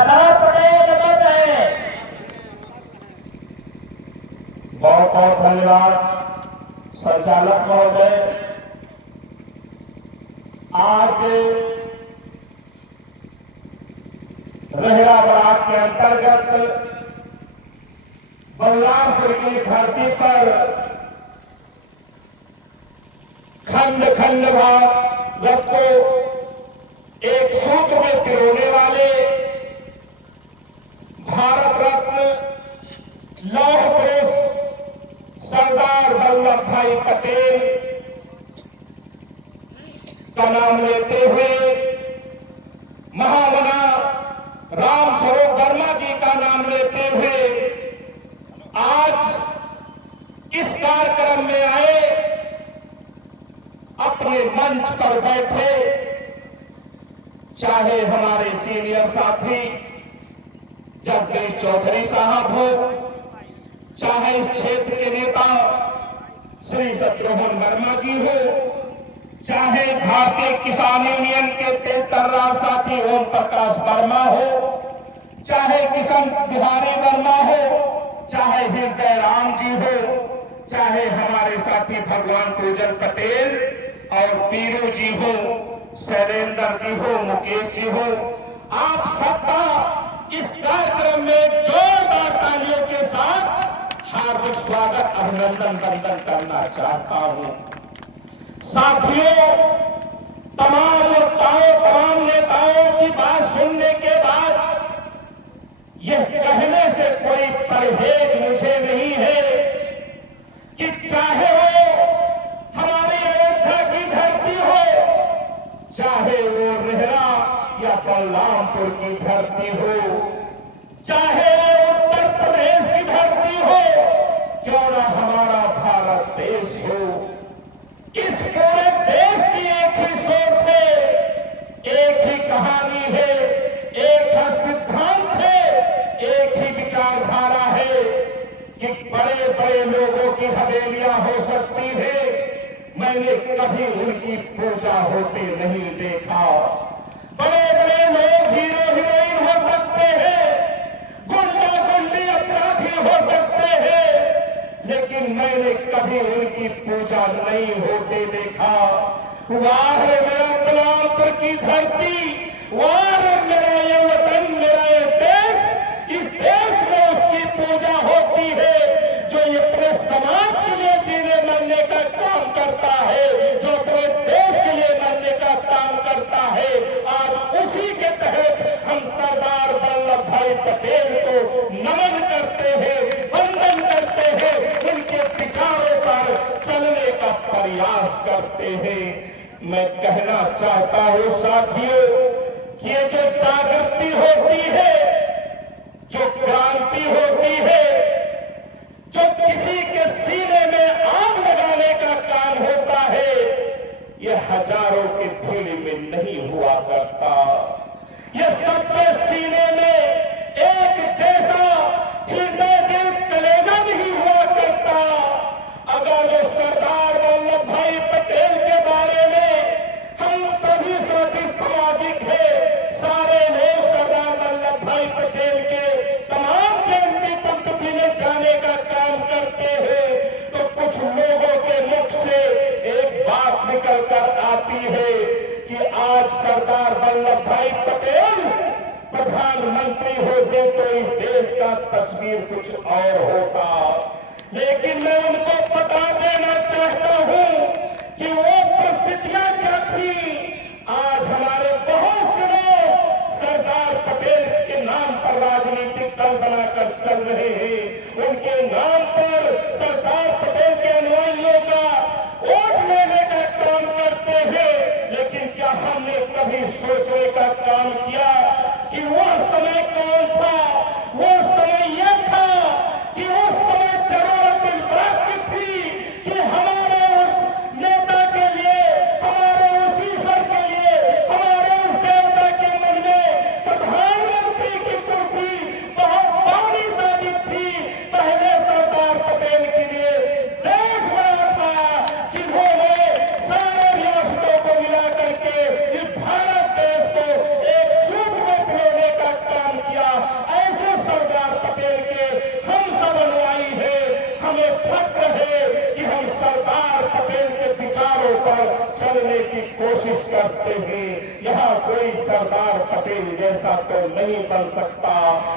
सरदार पटेल अमर रहे। बहुत बहुत धन्यवाद संचालक महोदय। आज रेहरा ब्लॉक के अंतर्गत बलरामपुर की धरती पर खंड खंड भारत को एक सूत्र में पिरोने वाले भारत रत्न लौह पुरुष सरदार वल्लभ भाई पटेल का नाम लेते हुए महामना राम स्वरूप वर्मा जी का नाम लेते हुए आज इस कार्यक्रम में आए, अपने मंच पर बैठे, चाहे हमारे सीनियर साथी जगदीश चौधरी साहब हो, चाहे इस क्षेत्र के नेता श्री शत्रुघ्न वर्मा जी हो, चाहे भारतीय किसान यूनियन के तेज तर्रार साथी ओम प्रकाश वर्मा हो, चाहे किशन बिहारी वर्मा हो, चाहे हृदय राम जी हो, चाहे हमारे साथी भगवान पूजन पटेल और पीरू जी हो, शैलेंद्र जी हो, मुकेश जी हो, आप सबका इस कार्यक्रम में जोरदार तालियों के साथ हार्दिक स्वागत अभिनंदन वंदन करना चाहता हूं। साथियों, तमाम वक्ताओं तमाम नेताओं की बात सुनने के बाद यह कहने से कोई परहेज मुझे नहीं है कि चाहे वो हमारी अयोध्या की धरती हो, चाहे वो रेहरा या बलरामपुर की धरती हो, चाहे उत्तर प्रदेश की धरती हो, क्यों ना हमारा भारत देश हो, इस पूरे देश की एक ही सोच है, एक ही कहानी है, एक ही सिद्धांत है, एक ही विचारधारा है कि बड़े बड़े लोगों की हवेलियां हो सकती है, मैंने कभी उनकी पूजा होते नहीं देखा। बड़े बड़े लोग हीरो हीरोइन हो सकते हैं, गुंडा गुंडी अपराधी हो सकते हैं, लेकिन मैंने कभी उनकी पूजा नहीं होते देखा। वाह रे मेरा बलरामपुर की धरती, वाह रे मेरा ये वतन, मेरा ये देश, इस देश में उसकी पूजा होती है जो अपने समाज के लिए जीने मरने का काम करता है, जो अपने देश के लिए मरने का काम करता है। आज उसी के तहत हम सरदार वल्लभ भाई पटेल को नमन करते हैं, वंदन करते हैं, उनके विचारों पर चलने का प्रयास करते हैं। मैं कहना चाहता हूं साथियों, ये जो जागृति होती है, जो क्रांति होती है, जो किसी के सीने में आग लगाने का काम होता है, यह हजारों के भीड़ में नहीं हुआ करता। यह सबके सीने में एक जैसा हृदय दिल कलेजा नहीं हुआ करता। अगर वो सरदार वल्लभ भाई पटेल के बारे में हम सभी साथी सामाजिक है, सारे लोग सरदार वल्लभ भाई पटेल के तमाम जयंती पंक्ति में जाने का काम करते हैं, तो कुछ लोगों के मुख से एक बात निकल कर आती है कि आज सरदार वल्लभ भाई पटेल प्रधानमंत्री होते तो इस देश का तस्वीर कुछ और होता। लेकिन मैं उनको बता देना चाहता हूं कि वो परिस्थितियां क्या थी। आज हमारे बहुत से लोग सरदार पटेल के नाम पर राजनीतिक दल बनाकर चल रहे हैं, उनके नाम पर सरदार पटेल के अनुयायियों का वोट लेने का काम करते हैं। लेकिन क्या हमने कभी सोचने का काम किया कि वह समय कौन था? वह समय यह था कि उस समय जरूरत इस बात की थी कि हमारे उस नेता के लिए, हमारे उस ईश्वर के लिए, हमारे उस देवता के मन में प्रधानमंत्री की कुर्सी बहुत बड़ी साबित थी। पहले सरदार पटेल के लिए देश बड़ा था, जिन्होंने सारे रियासतों को मिला करके इस भारत देश को सरदार पटेल जैसा तो नहीं बन सकता।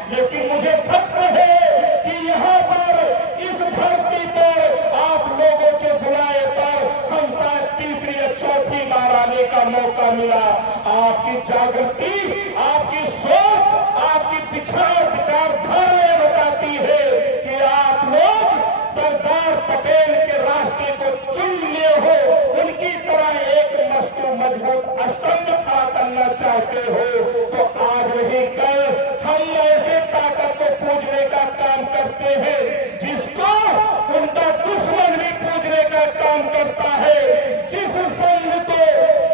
लेकिन मुझे फख्र है कि यहाँ पर इस धरती पर आप लोगों के बुलाए पर हम शायद तीसरी या चौथी बार आने का मौका मिला। आपकी जागृति, आपकी सोच, आपकी विचारधाराएं बताती है कि आप लोग सरदार पटेल के रास्ते को चुन लिए हो, उनकी तरह एक मजबूत स्तंभ खड़ा करना चाहते हो। तो आज नहीं कल हम ऐसे ताकत को पूजने का काम करते हैं जिसको उनका दुश्मन भी पूजने का काम करता है। जिस संघ को,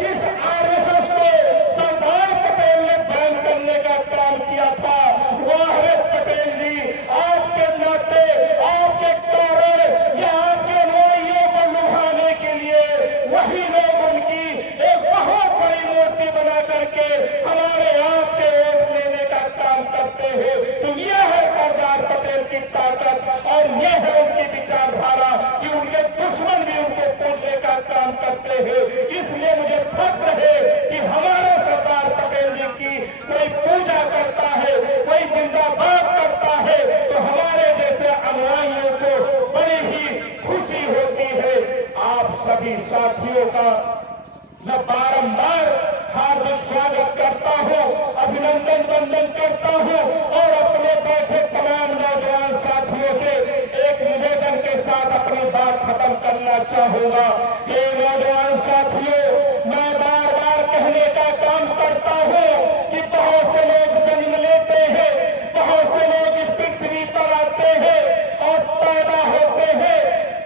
जिस आरएसएस को सरदार पटेल ने बैन करने का काम किया था, वह है पटेल जी। आपके नाते, आपके कारण या आपके अनुयायियों को लुभाने के लिए वही लोग उनकी एक बहुत बड़ी मूर्ति बना करके हमारे आपके वोट लेने का काम करते हैं। तो यह है सरदार पटेल की ताकत और यह है उनकी विचारधारा कि उनके दुश्मन भी उनको पूजने का काम करते हैं। इसलिए मुझे फख्र है कि हमारे सरदार पटेल जी की कोई पूजा करता है, कोई जिंदाबाद करता है, तो हमारे जैसे अनुयायियों को बड़ी ही खुशी होती है। आप सभी साथियों का मैं बारंबार हार्दिक स्वागत करता हूं, अभिनंदन वंदन करता हूं और अपने बैठे तमाम नौजवान साथियों से एक निवेदन के साथ अपनी बात खत्म करना चाहूंगा। ये नौजवान साथियों, मैं बार बार कहने का काम करता हूं कि बहुत से लोग जन्म लेते हैं, बहुत से लोग इस पृथ्वी पर आते हैं और पैदा होते हैं,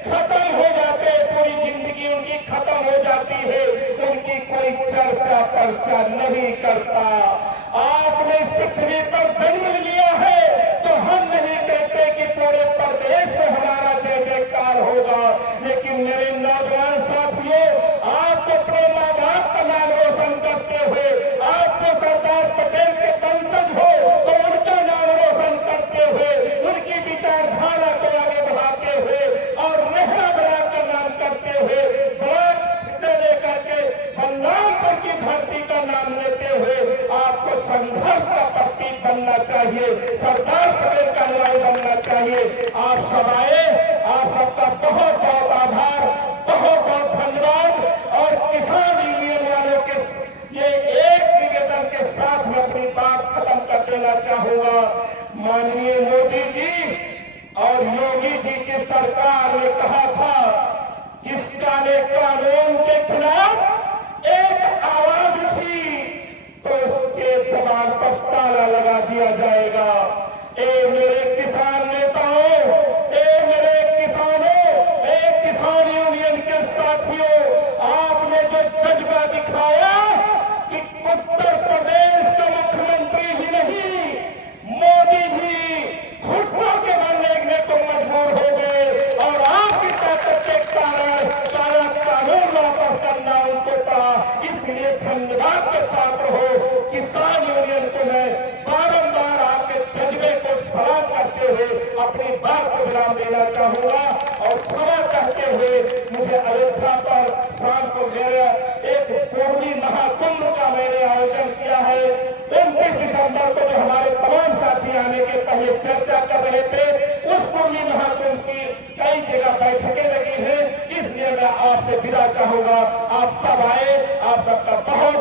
खत्म हो जाते हैं, पूरी जिंदगी उनकी खत्म हो जाती है, उनकी कोई चर्चा पर्चा नहीं करता। आपने इस पृथ्वी पर जन्म लिया है तो हम नहीं कहते कि पूरे प्रदेश में हमारा जय जयकार होगा। लेकिन मेरे नौजवान साथियों, आप अपने माँ बाप का नाम रोशन करते हुए, आपको सरदार पटेल के वंशज हो तो उनका नाम रोशन करते हुए, उनकी विचारधारा को आगे बढ़ाते हुए और नेहरा ब्लॉक का नाम करते हुए, ब्लॉक से लेकर के बलरामपुर की धरती का नाम लेते हुए आपको संघर्ष का प्रतीक बनना चाहिए, सरदार पटेल का अनुयायी बनना चाहिए। आप सब आए, आप सबका बहुत बहुत आभार, बहुत बहुत धन्यवाद। और किसान यूनियन वालों के ये एक निवेदन के साथ मैं अपनी बात खत्म कर देना चाहूंगा। माननीय मोदी जी और योगी जी की सरकार ने कहा था कि इस काले कानून के खिलाफ एक आवाज थी तो उसके जबान पर ताला लगा दिया जाएगा। ए मेरे किसान नेताओं, ए मेरे किसानों, ए किसान यूनियन के साथियों, आपने जो जज्बा दिखाया कि उत्तर प्रदेश का मुख्यमंत्री ही नहीं, मोदी भी घुटनों के बल लेने को मजबूर हो गए और आपकी ताकत के कारण काला कानून वापस करना उनको पड़ा। इसलिए धन्यवाद के पात्र हो किसान यूनियन को मैं बारंबार आपके जज्बे को सलाम करते हुए अपनी बात को विराम देना चाहूंगा और क्षमा चाहते हुए मुझे अयोध्या पर शाम को मेरा एक पूर्वी महाकुंभ का मैंने आयोजन किया है 29 दिसंबर को, जो हमारे तमाम साथी आने के पहले चर्चा कर रहे थे, उस पूर्वी महाकुंभ की कई जगह बैठकें लगी है। इसलिए मैं आपसे विदा चाहूंगा। आप सब आए, आप सबका बहुत